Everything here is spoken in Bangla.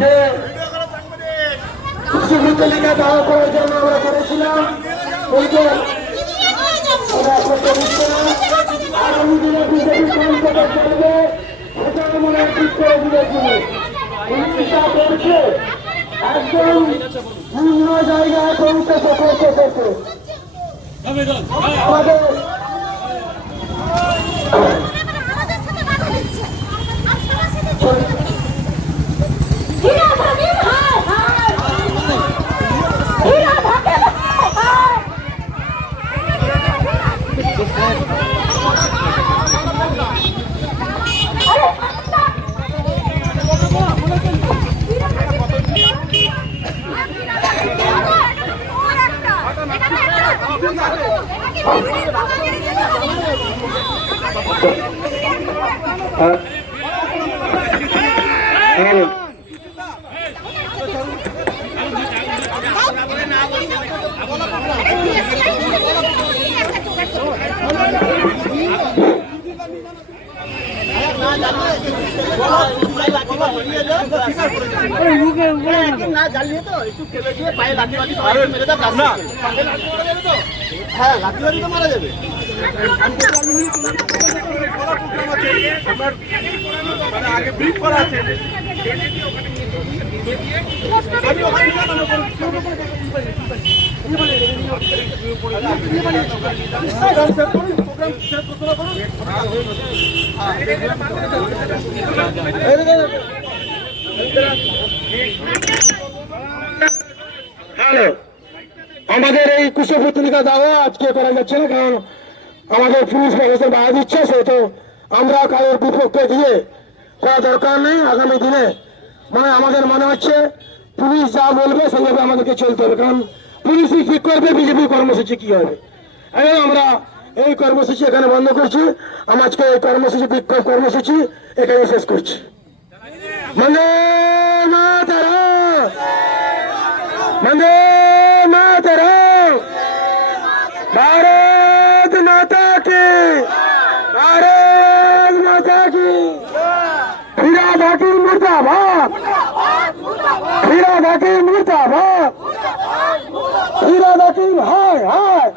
যে কুশপুত্তলিকা দাহ করার জন্য আমরা করেছিলাম আগামী দিনে বিজেপি করবে সেটা মনে ঠিক করে দিয়েছিল। চিন্তা করছে একদম বিভিন্ন জায়গায় পৌঁছেছে আমাদের না জ্বালিয়ে তো একটু ফেলে দিয়ে পায়ে লাঠি বাড়ি মেরে দাও হ্যাঁ লাঠি বাড়ি তো মারা যাবে। আগে ব্রিফ করা আছে হ্যালো আমাদের এই কুশপুত্তলিকা দাহ আজকে করা যাচ্ছে না, কারণ আমাদের পুলিশ প্রশাসন বাধা দিচ্ছে, সেহেতু আমরা কারোর বিপক্ষে দিয়ে করা দরকার নেই। আগামী দিনে মানে আমাদের মনে হচ্ছে পুলিশ যা বলবে সেইভাবে আমাদেরকে চলতে হবে, কারণ পুলিশই ঠিক করবে বিজেপি কর্মসূচি কি হবে। এবং আমরা এই কর্মসূচি এখানে বন্ধ করছি। আজকে এই কর্মসূচি বিক্ষোভ কর্মসূচি এখানে শেষ করছি। বন্দে মাতরম, বন্দে মাতরম, भारत माता की, भारत माता की। हीरा घाटी मुर्दाबाद, हीरा घाटी मुर्दाबाद, हीरा घाटी हाय हाय।